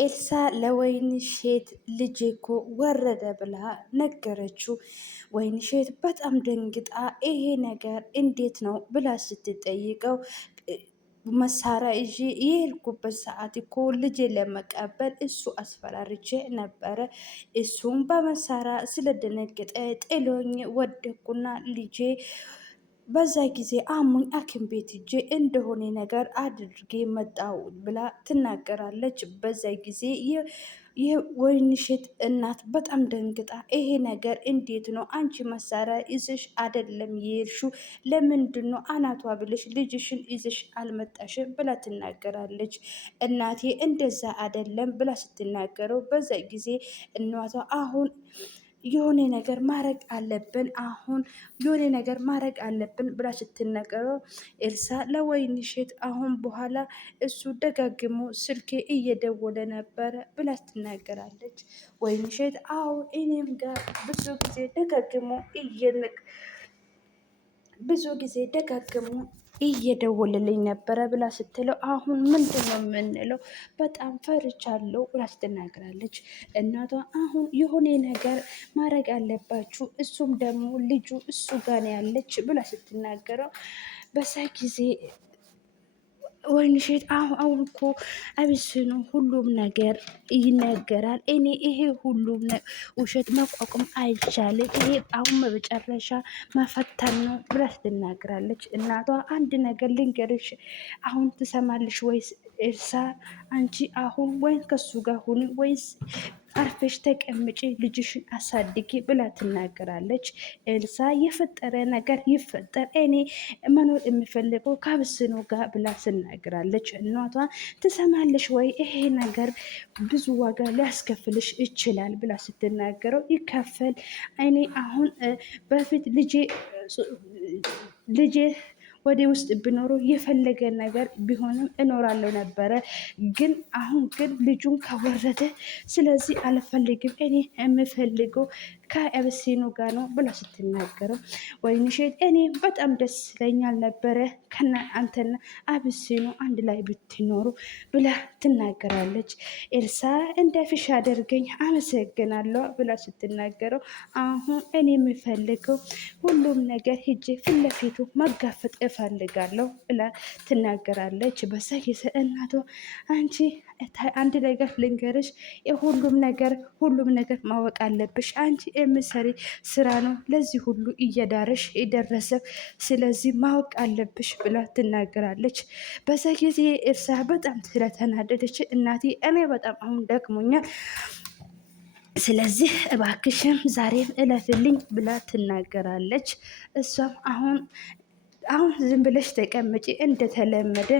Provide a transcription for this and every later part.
ኤልሳ ለወይንሼት ልጄ እኮ ወረደ ብላ ነገረችው። ወይንሼት በጣም ደንግጣ ይሄ ነገር እንዴት ነው ብላ ስትጠይቀው መሳሪያ ይዤ የሄድኩበት ሰዓት እኮ ልጄ ለመቀበል እሱ አስፈራርቼ ነበረ። እሱም በመሳሪያ ስለደነገጠ ጥሎኝ ወደኩና ልጄ በዛ ጊዜ አሙኝ ሐኪም ቤት ሂጄ እንደሆነ ነገር አድርጌ መጣው ብላ ትናገራለች። በዛ ጊዜ የወይንሸት እናት በጣም ደንግጣ ይሄ ነገር እንዴት ነው? አንቺ መሳሪያ ይዘሽ አይደለም የሄድሽው? ለምንድን ነው አናቷ ብለሽ ልጅሽን ይዘሽ አልመጣሽም? ብላ ትናገራለች። እናቴ እንደዛ አይደለም ብላ ስትናገረው በዛ ጊዜ እናቷ አሁን የሆነ ነገር ማድረግ አለብን፣ አሁን የሆነ ነገር ማድረግ አለብን ብላ ስትነገረው ኤልሳ ለወይንሸት አሁን በኋላ እሱ ደጋግሞ ስልኬ እየደወለ ነበረ ብላ ትናገራለች። ወይንሸት አዎ እኔም ጋር ብዙ ጊዜ ደጋግሞ እየደወለልኝ ነበረ ብላ ስትለው አሁን ምንድን ነው የምንለው? በጣም ፈርቻለሁ ብላ ትናገራለች። እናቷ አሁን የሆነ ነገር ማድረግ አለባችሁ፣ እሱም ደግሞ ልጁ እሱ ጋር ነው ያለች ብላ ስትናገረው በዛ ጊዜ ወይንሸት አሁን እኮ አብስኑ ሁሉም ነገር ይነገራል። እኔ ይሄ ሁሉም ውሸት መቋቋም አይቻልም። ይሄ አሁን በመጨረሻ መፈተን ነው ብላ ትናገራለች። እናቷ አንድ ነገር ልንገርሽ፣ አሁን ትሰማለሽ ወይስ ኤልሳ? አንቺ አሁን ወይም ከሱ ጋር ሁኒ ወይስ አርፈሽ ተቀምጪ ልጅሽን አሳድጊ ብላ ትናገራለች። ኤልሳ የፈጠረ ነገር ይፈጠር፣ እኔ መኖር የሚፈልገው ካብስኑ ጋር ብላ ትናገራለች። እናቷ ትሰማለሽ ወይ? ይሄ ነገር ብዙ ዋጋ ሊያስከፍልሽ ይችላል ብላ ስትናገረው ይከፈል። እኔ አሁን በፊት ልጄ ወደ ውስጥ ቢኖሩ የፈለገ ነገር ቢሆንም እኖራለሁ ነበረ። ግን አሁን ግን ልጁን ከወረደ ስለዚህ አልፈልግም፣ እኔ የምፈልገው ከአብሲኑ ጋር ነው ብላ ስትናገረው ወይንሸት እኔ በጣም ደስ ይለኛል ነበረ ከና አንተና አብሲኑ አንድ ላይ ብትኖሩ ብላ ትናገራለች። ኤልሳ እንደ ፊሽ አደርገኝ አመሰግናለሁ ብላ ስትናገረው አሁን እኔ የምፈልገው ሁሉም ነገር ሂጄ ፊት ለፊቱ መጋፈጥ እፈልጋለሁ ብላ ትናገራለች። በዛ ጊዜ እናቷ አንቺ አንድ ነገር ልንገርሽ፣ ሁሉም ነገር ማወቅ አለብሽ። አንቺ የምሰሪ ስራ ነው ለዚህ ሁሉ እየዳረሽ የደረሰ፣ ስለዚህ ማወቅ አለብሽ ብላ ትናገራለች። በዛ ጊዜ ኤልሳ በጣም ስለተናደደች እናቴ እኔ በጣም አሁን ደክሞኛል፣ ስለዚህ እባክሽም ዛሬም እለፍልኝ ብላ ትናገራለች። እሷም አሁን ዝም ብለሽ ተቀመጪ፣ እንደተለመደ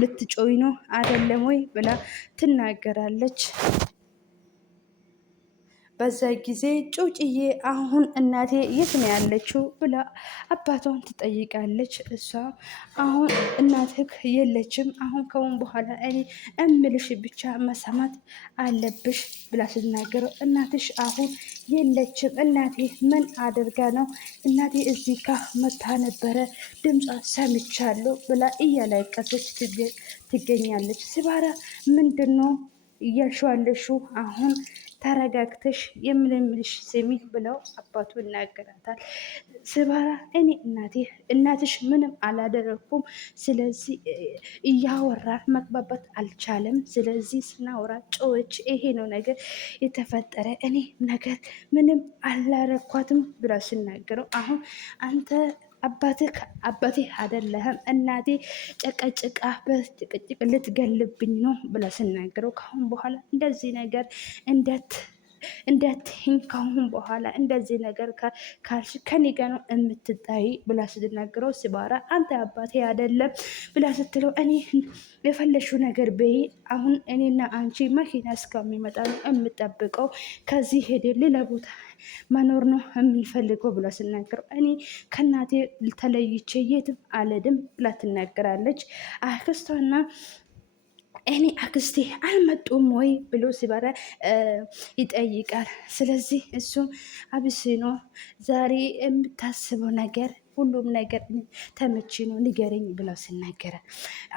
ልትጮይ ነው አይደለም ወይ ብላ ትናገራለች። በዛ ጊዜ ጩጭዬ አሁን እናቴ የት ነው ያለችው ብላ አባቷን ትጠይቃለች። እሷ አሁን እናትህ የለችም፣ አሁን ከውን በኋላ እኔ እምልሽ ብቻ መሰማት አለብሽ ብላ ስትናገረው እናትሽ አሁን የለችም፣ እናቴ ምን አድርጋ ነው? እናቴ እዚህ ጋ መታ ነበረ፣ ድምጿ ሰምቻለሁ ብላ እያለቀሰች ትገኛለች። ሲባራ ምንድን ነው እያልሽዋለሽው? አሁን ተረጋግተሽ የምልምልሽ ስሚ ብለው አባቱ ይናገራታል። ስባራ እኔ እናትሽ ምንም አላደረኩም፣ ስለዚህ እያወራን መግባባት አልቻለም፣ ስለዚህ ስናወራ ጮች፣ ይሄ ነው ነገር የተፈጠረ፣ እኔ ነገር ምንም አላረኳትም ብላ ሲናገረው አሁን አንተ አባቴ አይደለህም፣ እናቴ ጨቀጭቃ በጭቅጭቅ ልትገልብኝ ነው ብላ ስናገረው ካሁን በኋላ እንደዚህ ነገር እንዳትይኝ፣ ካሁን በኋላ እንደዚህ ነገር ካልሽ ከኔ ጋር ነው የምትጣይ ብላ ስትናገረው ሲባራ አንተ አባቴ አይደለም ብላ ስትለው እኔ የፈለሽው ነገር በይ፣ አሁን እኔና አንቺ መኪና እስከሚመጣ ነው የምጠብቀው፣ ከዚህ ሄደ ሌላ ቦታ መኖር ነው የምንፈልገው ብላ ስናገረው እኔ ከእናቴ ተለይቼ የትም አልሄድም ብላ ትናገራለች። አክስቷና እኔ አክስቴ አልመጡም ወይ ብሎ ሲባራ ይጠይቃል። ስለዚህ እሱም አብሲኖ ዛሬ የምታስበው ነገር ሁሉም ነገር ተመቺ ነው ንገረኝ ብለው ሲናገረ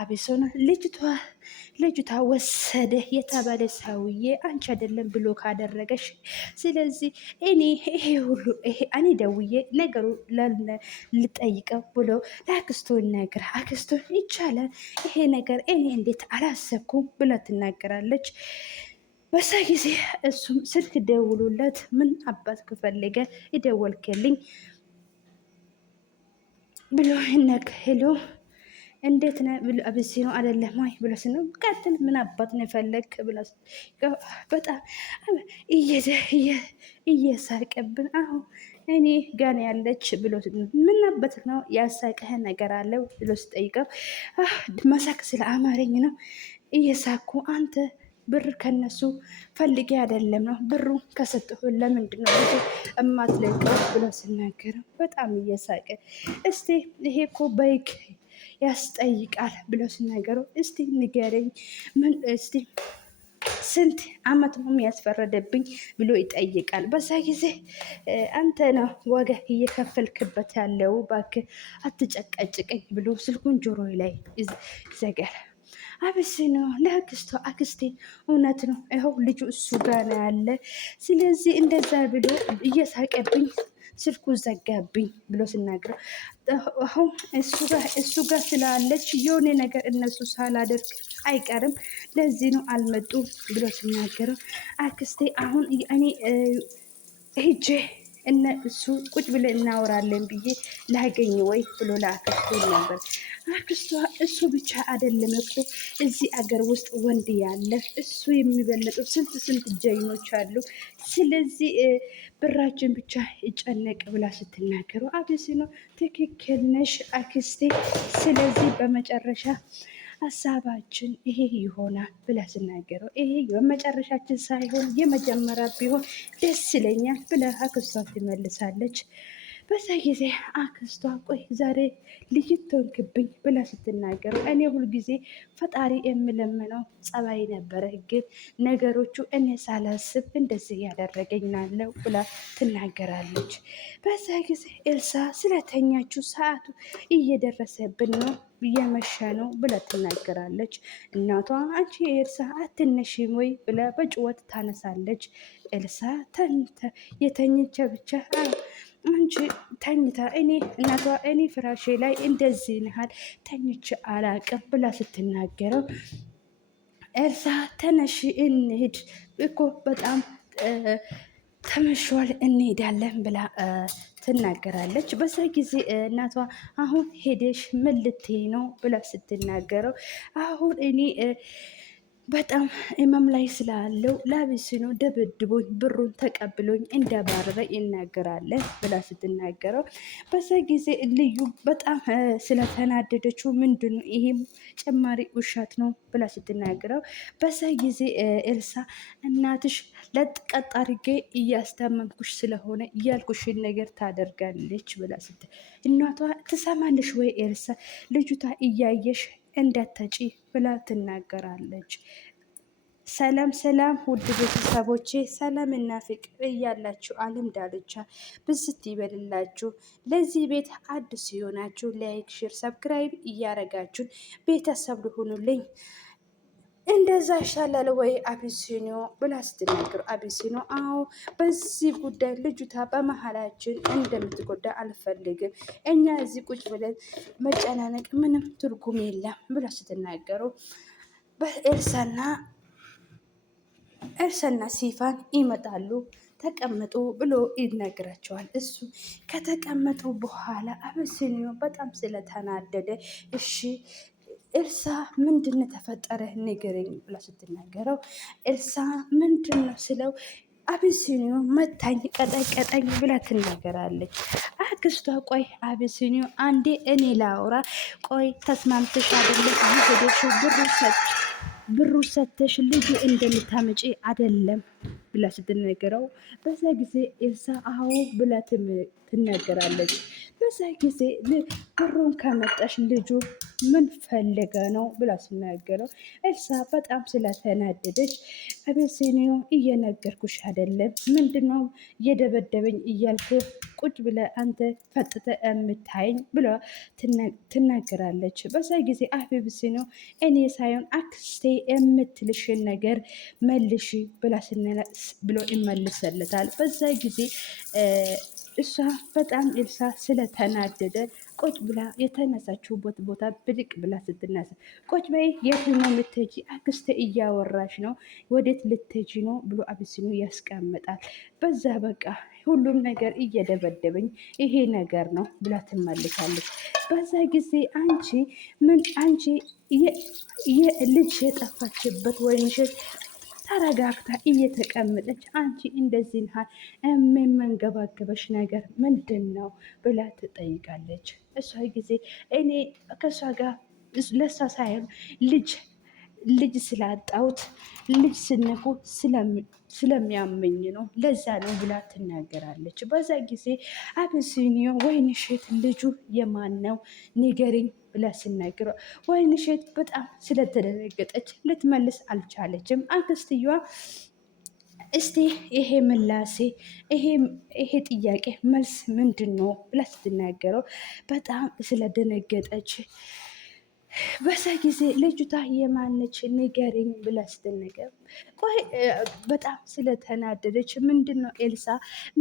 አቤሶን ልጅቷ ወሰደ የተባለ ሰውዬ አንቺ አይደለም ብሎ ካደረገሽ፣ ስለዚህ እኔ ደውዬ ነገሩ ልጠይቀው ብሎ ለአክስቱ ነገር አክስቱ ይቻላል ይሄ ነገር እኔ እንዴት አላሰብኩም ብላ ትናገራለች። በዛ ጊዜ እሱም ስልክ ደውሉለት ምን አባት ከፈለገ ይደወልክልኝ ብሎ ሄሎ እንዴት ነህ ብሎ አብሲኖ አይደለም ወይ ብሎ ስነው ቀጥል ምን አባት ነው የፈለግክ ብሎ በጣም እየሳቀብን አሁን እኔ ጋር ያለች ብሎ ምን አባት ነው ያሳቀህ ነገር አለው ብሎ ስጠይቀው መሳቅ ስለ አማረኝ ነው እየሳኩ አንተ ብር ከነሱ ፈልጌ አይደለም ነው ብሩ ከሰጠሁ ለምንድን ነው ብዙ እማትለቀው ብሎ ሲናገረው በጣም እየሳቀ እስቲ ይሄ እኮ በይክ ያስጠይቃል ብሎ ሲናገረው እስቲ ንገረኝ ምን እስቲ ስንት አመት ነው የሚያስፈረደብኝ ብሎ ይጠይቃል። በዛ ጊዜ አንተ ነው ዋጋ እየከፈልክበት ያለው እባክህ አትጨቀጭቀኝ ብሎ ስልኩን ጆሮ ላይ ይዘጋል። አብሲኖ ለአክስቷ አክስቴ እውነት ነው ይኸው ልጁ እሱ ጋር ነው ያለ፣ ስለዚህ እንደዛ ብሎ እየሳቀብኝ ስልኩ ዘጋብኝ ብሎ ሲናገረው አሁን እሱ ጋር ስላለች የሆነ ነገር እነሱ ሳላደርግ አይቀርም ለዚህ ነው አልመጡ ብሎ ሲናገረው አክስቴ አሁን እኔ ሂጄ እነ እሱ ቁጭ ብለን እናወራለን ብዬ ላገኝ ወይ ብሎ ለአክስቱ ነበር። አክስቷ እሱ ብቻ አይደለም እኮ እዚህ አገር ውስጥ ወንድ ያለ እሱ የሚበለጡ ስንት ጀግኖች አሉ። ስለዚህ ብራችን ብቻ ይጨነቅ ብላ ስትናገሩ አብሲኖ ትክክል ነሽ አክስቴ፣ ስለዚህ በመጨረሻ ሀሳባችን ይሄ ይሆናል ብላ ስናገረው ይሄ የመጨረሻችን ሳይሆን የመጀመሪያ ቢሆን ደስ ይለኛል ብላ አክስቷ ትመልሳለች። በዛ ጊዜ አክስቷ ቆይ ዛሬ ልይት ሆንክብኝ ብላ ስትናገረው እኔ ሁልጊዜ ፈጣሪ የምለምነው ጸባይ ነበረ፣ ግን ነገሮቹ እኔ ሳላስብ እንደዚህ ያደረገኝ ናለው ብላ ትናገራለች። በዛ ጊዜ ኤልሳ ስለተኛችው ሰዓቱ እየደረሰብን ነው እየመሸ ነው ብላ ትናገራለች። እናቷ አንቺ ኤልሳ አትነሽም ወይ ብላ በጭወት ታነሳለች። ኤልሳ የተኝቸ ብቻ አንቺ ተኝታ እናቷ እኔ ፍራሼ ላይ እንደዚህ ነሃል ተኝቼ አላቅም ብላ ስትናገረው ኤልሳ ተነሽ እንሂድ እኮ በጣም ተመሿል እንሄዳለን ብላ ትናገራለች። በዛ ጊዜ እናቷ አሁን ሄደሽ ምን ልትይ ነው ብላ ስትናገረው አሁን እኔ በጣም እመም ላይ ስላለው ለአብሲኖ ደበድቦኝ ብሩን ተቀብሎኝ እንዳባረረ ይናገራለን ብላ ስትናገረው በዛ ጊዜ ልዩ በጣም ስለተናደደችው ምንድን ነው ይሄም ጨማሪ ውሸት ነው ብላ ስትናገረው በዛ ጊዜ ኤልሳ እናትሽ ለጥቀጥ አድርጌ እያስታመምኩሽ ስለሆነ እያልኩሽን ነገር ታደርጋለች ብላ እናቷ ትሰማለሽ ወይ ኤልሳ ልጁታ እያየሽ እንዳታጪ ብላ ትናገራለች። ሰላም ውድ ቤተሰቦቼ ሰላምና ፍቅር እያላችሁ ዓለም ዳርቻ ብዝት ይበልላችሁ። ለዚህ ቤት አዲስ ሲሆናችሁ ላይክ፣ ሼር፣ ሰብስክራይብ እያረጋችሁን ቤተሰብ ልሁኑልኝ። እንደዛ ይሻላል ወይ አቢሲኒዮ ብላ ስትናገሩ አቢሲኒዮ አዎ በዚህ ጉዳይ ልጅቷ በመሀላችን እንደምትጎዳ አልፈልግም፣ እኛ እዚህ ቁጭ ብለን መጨናነቅ ምንም ትርጉም የለም ብላ ስትናገሩ ኤልሳና ሲፋን ይመጣሉ። ተቀመጡ ብሎ ይነግራቸዋል። እሱ ከተቀመጡ በኋላ አቢሲኒዮ በጣም ስለተናደደ እሺ ኤልሳ ምንድን ተፈጠረ ንገረኝ ብላ ስትናገረው ኤልሳ ምንድን ነው ስለው አቢሲኒዮ መታኝ ቀጠቀጠኝ ብላ ትናገራለች። አክስቷ ቆይ አቢሲኒዮ አንዴ እኔ ላውራ ቆይ ተስማምተሽ አይደለም ይሄደሽው ብሩ ሰተሽ ልጅ እንደምታመጪ አይደለም ብላ ስትነገረው በዛ ጊዜ ኤልሳ አዎ ብላ ትናገራለች። በዛ ጊዜ ብሩን ከመጣሽ ልጁ ምን ፈልገ ነው ብላ ስናገረው ኤልሳ በጣም ስለተናደደች አቤሴኒዮ እየነገርኩሽ አይደለም ምንድነው እየደበደበኝ እያልኩ ቁጭ ብለ አንተ ፈጥተ የምታየኝ ብላ ትናገራለች። በዛ ጊዜ አቤሴኒዮ እኔ ሳይሆን አክስቴ የምትልሽን ነገር መልሽ ብሎ ይመልሰለታል። በዛ ጊዜ እሷ በጣም ኤልሳ ስለተናደደ ቁጭ ብላ የተነሳችሁበት ቦታ ብድቅ ብላ ስትነሳ ቁጭ በይ፣ የት ነው የምትሄጂ? አክስቴ እያወራሽ ነው፣ ወዴት ልትሄጂ ነው ብሎ አቢሲኒዮ ያስቀምጣል። በዛ በቃ ሁሉም ነገር እየደበደበኝ ይሄ ነገር ነው ብላ ትመልሳለች። በዛ ጊዜ አንቺ ልጅ የጠፋችበት ወይንሸት ተረጋግታ እየተቀመጠች አንቺ እንደዚህ የምንገባገበሽ ነገር ምንድን ነው ብላ ትጠይቃለች። እሷ ጊዜ እኔ ከእሷ ጋር ለእሷ ሳይሆን ልጅ ስላጣሁት ልጅ ስነኩ ስለሚያመኝ ነው ለዛ ነው ብላ ትናገራለች። በዛ ጊዜ አቢሲኒዮ ወይንሸት ልጁ የማን ነው ንገሪኝ ብላ ስናገረው ወይንሸት በጣም ስለተደነገጠች ልትመልስ አልቻለችም። አክስትየዋ እስቲ ይሄ ምላሴ ይሄ ጥያቄ መልስ ምንድን ነው ብላ ስትናገረው በጣም ስለደነገጠች በዛ ጊዜ ልጅቷ የማነች ንገሪኝ ብላ ስትነገር ቆይ በጣም ስለተናደደች ምንድነው ኤልሳ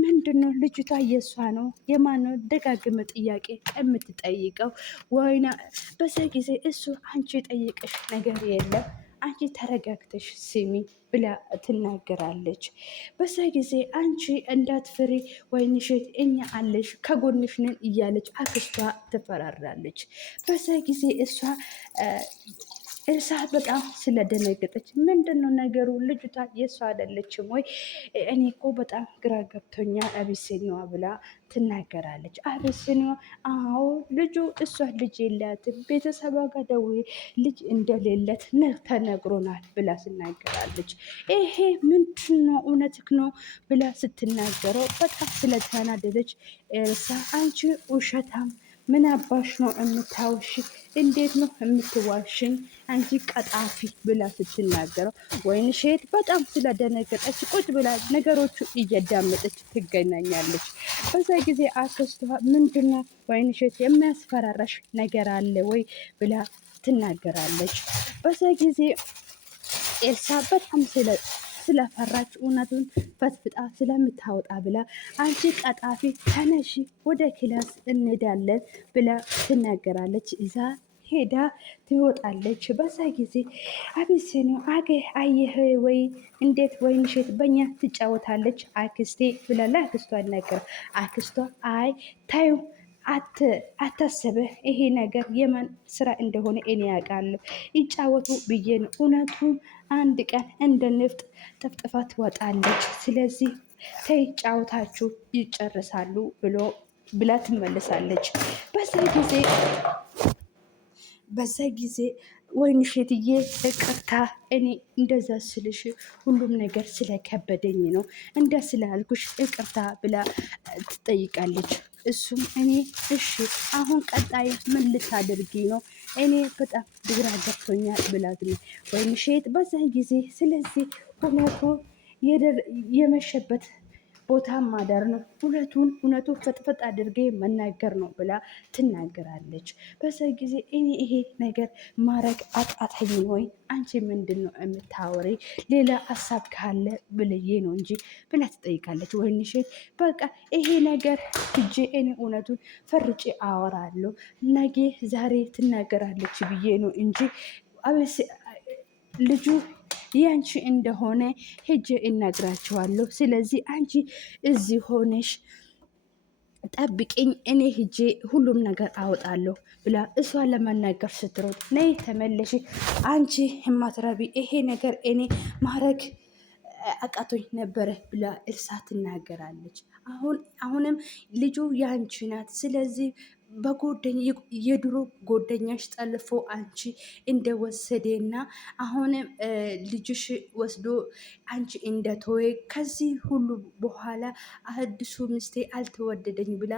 ምንድነው ልጅቷ የሷ ነው የማነው ደጋግመ ጥያቄ የምትጠይቀው ወይና በዛ ጊዜ እሱ አንቺ ጠይቀሽ ነገር የለም አንቺ ተረጋግተሽ ስሚ ብላ ትናገራለች። በዛ ጊዜ አንቺ እንዳትፍሪ ወይንሸት እኛ አለሽ ከጎንሽ ነን እያለች አክስቷ ትፈራራለች። በዛ ጊዜ ኤልሳ በጣም ስለደነገጠች ምንድነው ነገሩ? ልጅቷ የእሷ አይደለችም ወይ? እኔ እኮ በጣም ግራ ገብቶኛል አቢሲኒያ ብላ ትናገራለች። አቢሲኒያ አዎ ልጁ እሷ ልጅ የላትም ቤተሰቧ ጋር ደውዬ ልጅ እንደሌለት ተነግሮናል ብላ ትናገራለች። ይሄ ምንድን ነው እውነትክ ነው ብላ ስትናገረው በጣም ስለተናደደች ኤልሳ አንቺ ውሸታም ምን አባሽ ነው የምታውሽ? እንዴት ነው የምትዋሽኝ? አንቺ ቀጣፊ ብላ ስትናገረው ወይንሸት በጣም ስለደነገጠች ቁጭ ብላ ነገሮቹ እያዳመጠች ትገናኛለች። በዛ ጊዜ አክስቷ ምንድነው ወይንሸት የሚያስፈራራሽ ነገር አለ ወይ ብላ ትናገራለች። በዛ ጊዜ ኤልሳ በጣም ስለፈራች እውነቱን ፈትፍጣ ስለምታወጣ ብላ አንቺ ቀጣፊ ተነሺ ወደ ክላስ እንሄዳለን ብላ ትናገራለች። እዛ ሄዳ ትወጣለች። በዛ ጊዜ አቢሲኒዮ አየህ ወይ እንዴት ወይንሸት በኛ ትጫወታለች አክስቴ ብላ ለአክስቷ ነገር አክስቷ አይ ታዩ አታስብህ ይሄ ነገር የማን ስራ እንደሆነ እኔ ያውቃለሁ ይጫወቱ ብዬ ነው እውነቱም አንድ ቀን እንደ ንፍጥ ጠፍጥፋ ትወጣለች። ስለዚህ ተይ ጫወታችሁ ይጨርሳሉ ብላ ትመልሳለች። በዛ ጊዜ ወይንሸትዬ ይቅርታ እኔ እንደዛ ስልሽ ሁሉም ነገር ስለከበደኝ ነው እንደ ስላልኩሽ ይቅርታ ብላ ትጠይቃለች። እሱም እኔ እሺ አሁን ቀጣይ ምን ልታደርጊ ነው? እኔ በጣም ግራ ገብቶኛል ብላት ነው ወይንሸት በዛ ጊዜ ስለዚህ እውነቱ የመሸበት ቦታ ማደር ነው እውነቱ ፈጥፈጥ አድርጌ መናገር ነው ብላ ትናገራለች። በዛ ጊዜ እኔ ይሄ ነገር ማረግ አቃተኝ ወይ? አንቺ ምንድን ነው የምታወሪ? ሌላ ሀሳብ ካለ ብልዬ ነው እንጂ ብላ ትጠይቃለች። ወይንሸት በቃ ይሄ ነገር እጄ እኔ እውነቱን ፈርጬ አወራለሁ ነገ ዛሬ ትናገራለች ብዬ ነው እንጂ ልጁ ያንቺ እንደሆነ ሄጄ እነግራቸዋለሁ። ስለዚህ አንቺ እዚህ ሆነሽ ጠብቂኝ፣ እኔ ሄጄ ሁሉም ነገር አወጣለሁ ብላ እሷ ለመናገር ስትሮጥ ነይ ተመለሽ፣ አንቺ የማትረቢ ይሄ ነገር እኔ ማረግ አቃቶኝ ነበረ ብላ ኤልሳ ትናገራለች። አሁንም ልጁ ያንቺ ናት። ስለዚህ የድሮ ጎደኛሽ ጠልፎ አንቺ እንደወሰደና አሁንም ልጅሽ ወስዶ አንቺ እንደተወ ከዚህ ሁሉ በኋላ አዲሱ ሚስቴ አልተወደደኝ ብላ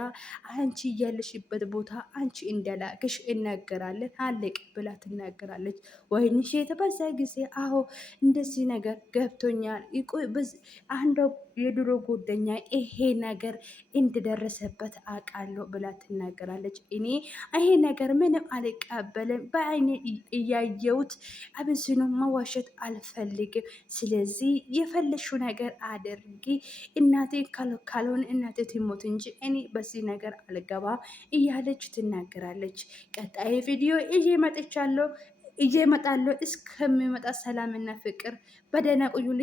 አንቺ እያለሽበት ቦታ አንቺ እንደላክሽ እናገራለን አለቅ ብላ ትናገራለች። ወይን ሼት በዛ ጊዜ አዎ እንደዚህ ነገር ገብቶኛል። አንዷ የድሮ ጎደኛ ይሄ ነገር እንደደረሰበት አውቃለሁ ብላ ትናገራለች። እኔ ይሄ ነገር ምንም አልቀበልም፣ በአይኔ እያየሁት አብዝኖ መዋሸት አልፈልግም። ስለዚህ የፈለሽው ነገር አድርጊ፣ እናቴ ካልሆነ እናቴ ትሞት እንጂ እኔ በዚህ ነገር አልገባም እያለች ትናገራለች። ቀጣይ ቪዲዮ ይዤ መጥቻለሁ። እየመጣለሁ። እስከሚመጣ ሰላምና ፍቅር በደህና ቆዩልኝ።